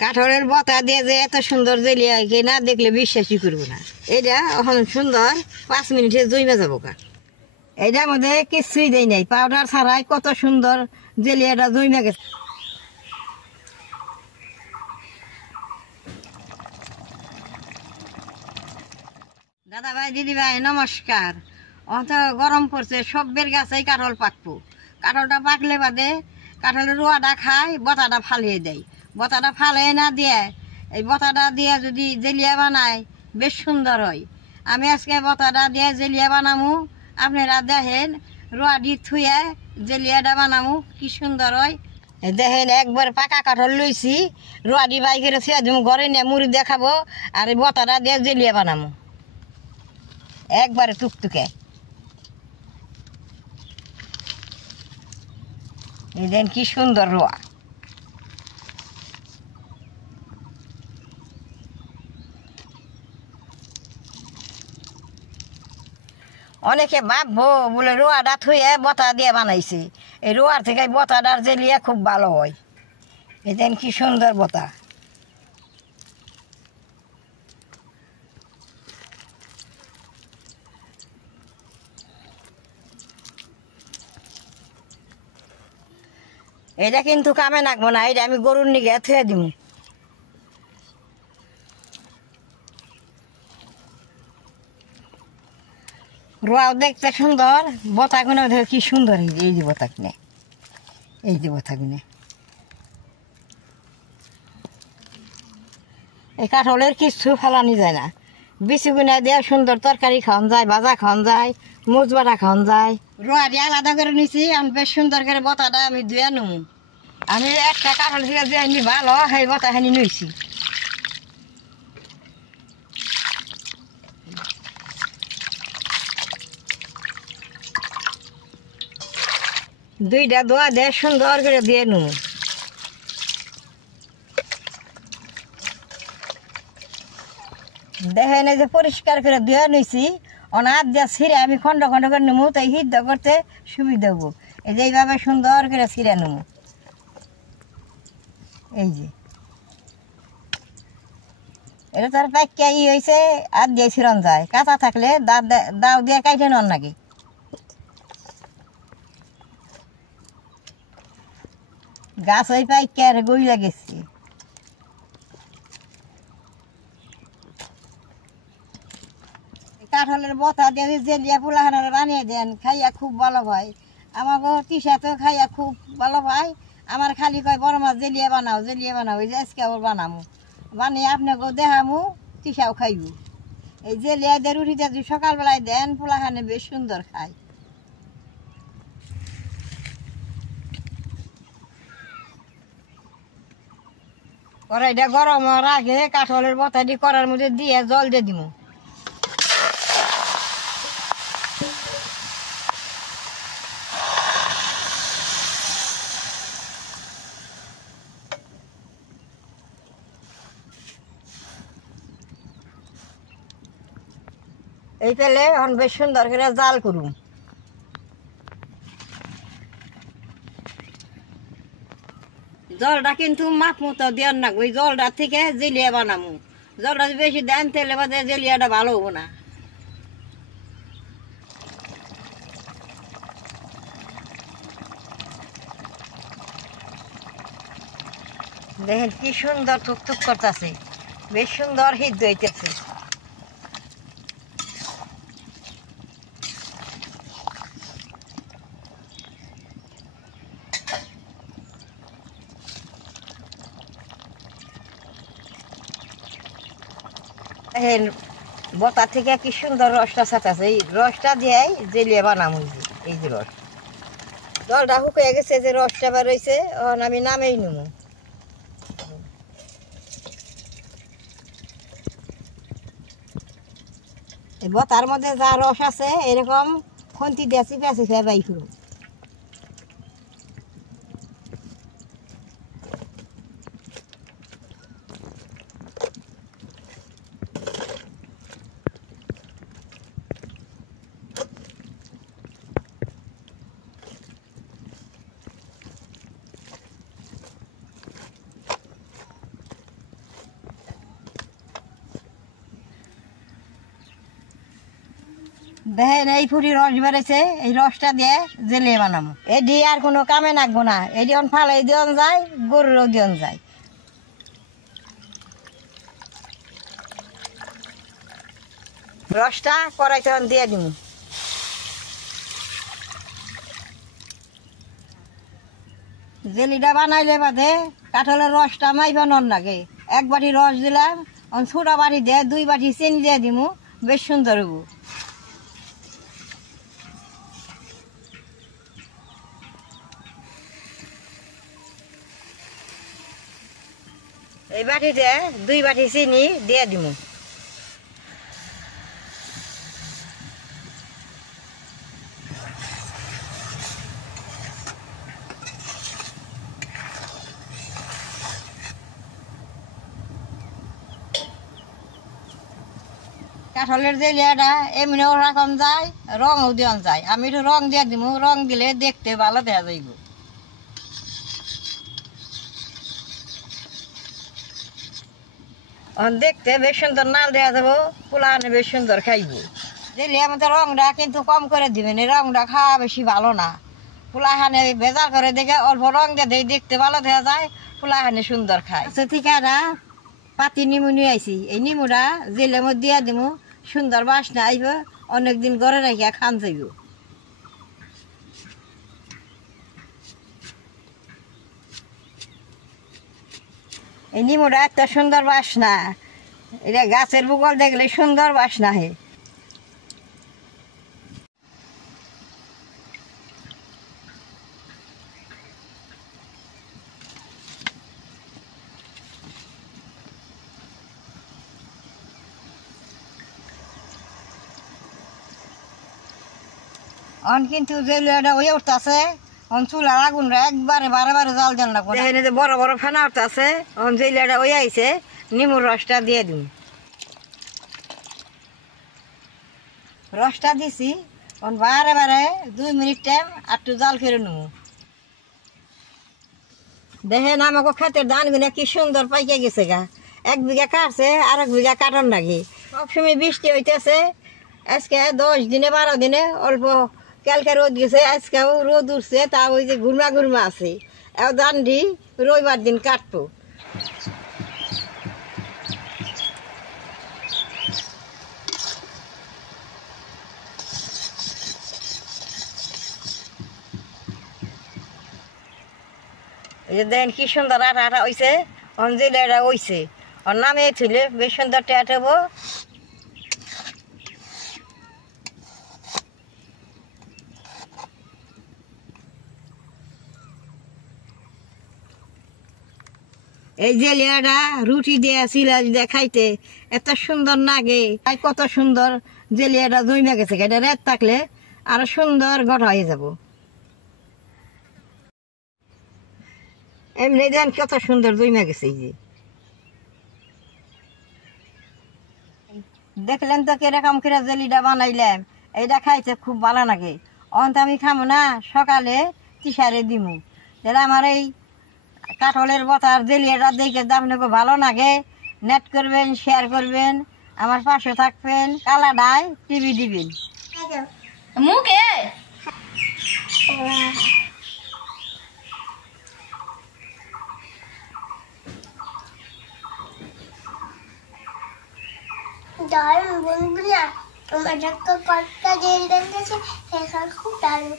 কাঠলের বতা দিয়ে যে এত সুন্দর জেলি হয় কি না দেখলে বিশ্বাসই করবো না। এটা এখন সুন্দর 5 মিনিটে জমে যাবো কা। এইটার মধ্যে কিছুই দেয় নাই, পাউডার ছাড়াই কত সুন্দর জেলি এটা জমে গেছে। দাদা ভাই দিদি ভাই নমস্কার। অত গরম পড়ছে, সবের গাছেই কাঠল পাকবো। কাঠলটা পাকলে বাদে কাঠলের রোয়াটা খায়, বতাটা ফালিয়ে দেয়। বতাটা ফালিয়ে না দিয়ে এই বতাটা দিয়ে যদি জেলিয়া বানায় বেশ সুন্দর হয়। আমি আজকে বতাটা দিয়ে জেলিয়া বানামু, আপনারা দেখেন। রোয়া দি থুয়ে জেলিয়াটা বানামু কি সুন্দর হয়। দেখেন একবার পাকা কাঠল লইছি, রোয়া দি বাই করে থুয়ে দিব, ঘরে নিয়ে মুড়ি দেখাবো আর এই বতাটা দিয়ে জেলিয়া বানামু একবারে টুকটুকে। এই দেন কি সুন্দর রোয়া। অনেকে ভাববো বলে রোয়াটা থুয়ে বতা দিয়ে বানাইছে, এই রোয়ার থেকে বতাটার জেলিয়া খুব ভালো হয়। এই দেন কি সুন্দর বতা। এটা কিন্তু কামে নাকবো না, এটা আমি গরুর নিগে থুয়ে দিব। রোয়াও দেখতে সুন্দর, বতাগুলো কি সুন্দর। এই যে বতা কিনে, এই যে বতা কিনে। এই কাঠলের কিছু ফেলানি যায় না, বিচি গুনা দিয়ে সুন্দর তরকারি খাওয়ান যায়, ভাজা খাওয়ান যায়, মুজ বাটা খাওয়ান যায়। রোয়া দিয়ে আলাদা করে নিছি, আমি বেশ সুন্দর করে বতাটা আমি ধুয়ে নেবো। আমি একটা কাঠল থেকে যে আনি ভালো সেই বতাখানি নইছি। দুইটা দোয়া দিয়ে সুন্দর করে দিয়ে নেব। দেখেন এই যে পরিষ্কার করে ধুয়ে নিছি, অনাথ দিয়ে ছিঁড়ে আমি খন্ড খন্ড করে নেবো, তাই সিদ্ধ করতে সুবিধা হবো। এই যে এইভাবে সুন্দর করে ছিঁড়ে নেবো। এই যে এটা তার পাইকা হয়েছে, আর দিয়ে ছিড়ন যায়। কাঁচা থাকলে দাও দিয়ে কাইটে নন নাকি। গাছ ওই পাইকা আর গই লাগেছে। কাঠলের বতা দিয়ে জেলিয়া পোলাহানের বানিয়ে দেন, খাইয়া খুব ভালো হয়। আমাকে তিসাতেও খাইয়া খুব ভালো হয়। আমার খালি কয় বড় মাছ জেলিয়া বানাও, জেলিয়া বানাও। এই যে আজকে আবার বানামু, বানিয়ে আপনাকেও দেখামু, তিসাও খাইব। এই জেলিয়া দিয়ে রুটিটা যদি সকালবেলায় দেন, পোলাহানে বেশ সুন্দর খায়। কড়াইটা গরম হওয়ার আগে কাঠলের বতাটি কড়ার মধ্যে দিয়ে জল দিয়ে দিব। এই পেলে এখন বেশ সুন্দর করে জাল করুম। জলটা কিন্তু মাপ মতো দেওয়ার না, ওই জলটা থেকে জেলিয়া বানামু। জলটা বেশি দেন তেলে বাদে জেলিয়াটা ভালো হবো না। দেখেন কি সুন্দর টুকটুক করতেছে, বেশ সুন্দর সিদ্ধ হইতেছে। দেখেন বতা থেকে কি সুন্দর রসটা ছাতাছে, এই রসটা দিয়ে জেলিয়া বানাম। এই যে রস, জলটা শুকিয়ে গেছে, যে রসটা বার রয়েছে, এখন আমি নামেই নেব। এই বতার মধ্যে যা রস আছে এরকম খন্তি দিয়ে চিপে চিপে বাই করুন। দেখেন এই ফুটি রস বেড়েছে, এই রসটা দিয়ে জেলে বানাবো। এটি আর কোনো কামে লাগবো না, এটি ফালাই দিয়ন যায়, গরুরও দিয়ন যায়। রসটা কড়াইতে দিয়ে দিব। জেলিটা বানাইলে বাদে কাঁঠালের রসটা মাইবানোর লাগে। 1 বাটি রস দিলাম, ছোটা বাটি দিয়ে 2 বাটি চিনি দিয়ে দিব, বেশ সুন্দর হবো। এই বাটিতে 2 বাটি চিনি দিয়ে দিব। কাঁঠালের জেলিয়াটা এমনিও রাখন যায়, রঙও দেওয়া যায়। আমি একটু রং দিয়ে দিব, রং দিলে দেখতে ভালো দেখা যাইব। দেখতে বেশ সুন্দর নাল দেখা যাবো, পোলাহানে বেশ সুন্দর খাইব। জেলিয়ার মধ্যে রংটা কিন্তু কম করে দিবেন, এই রংটা খাওয়া বেশি ভালো না। পোলাহানে ভেজা করে দেখে অল্প রং দিয়ে দেখতে ভালো দেখা যায়, পোলাহানে সুন্দর খায়। ঠিকানা পাতি নিমু নিয়ে আইছি, এই নিমুটা জেলের মধ্যে দিয়ে দিব, সুন্দর বাসনা আইব, অনেকদিন ঘরে রাখিয়া খান যাইব। এই নিমুটা এত সুন্দর বাসনা, এটা গাছের বুকল দেখলে সুন্দর বাসনা হে। কিন্তু জেলিয়াটা ওই উঠতেছে, চুলার আগুনটা একবারে বারে বারে জাল দেন না। এখানে যে বড় বড় ফেনা উঠতেছে, জেলিয়াটা ওই আইছে, নিমুর রসটা দিয়ে দিন। রসটা দিছি, বারে বারে 2 মিনিট টাইম একটু জাল করে নেব। দেখেন আমাকে ক্ষেতের ধানগুলো কি সুন্দর পাইকে গেছে গা। 1 বিঘা কাটছে, আর 1 বিঘা কাটন লাগে। সবসময় বৃষ্টি হইতেছে, আজকে 10 দিনে 12 দিনে অল্প কালকে রোদ গেছে, আজকেও রোদ উঠছে, তা ওই যে ঘুরমা ঘুরমা আছে। ধানটি রবিবার দিন কাটবো। এই যে দেখেন কি সুন্দর আটা আটা হয়েছে, জেলিয়াটা হয়েছে, ওর নামে ছিলে বেশ সুন্দর টেট হবো। এই জেলিয়াটা রুটি দিয়ে চিলা দিয়ে খাইতে এত সুন্দর লাগে, কত সুন্দর জেলিয়াটা জমে গেছে। এটা রেত থাকলে আরো সুন্দর গঠা হয়ে যাব। এমনি দেন কত সুন্দর জমে গেছে। এই যে দেখলেন তো কিরকম করে জেলিটা বানাইলাম, এইটা খাইতে খুব ভালো লাগে। অন্ত আমি খামো না, সকালে তিসারে দিমু। যেটা আমার এই কাঁঠালের বতার জেলিয়াটা দেখে আপনাকে ভালো লাগে, নেট করবেন, শেয়ার করবেন, আমার পাশে থাকবেন, কালাডায় টিভি দিবেন। মুখে দারুণ বন্ধুরা, তোমার একটা কথা দিয়ে খুব দারুণ।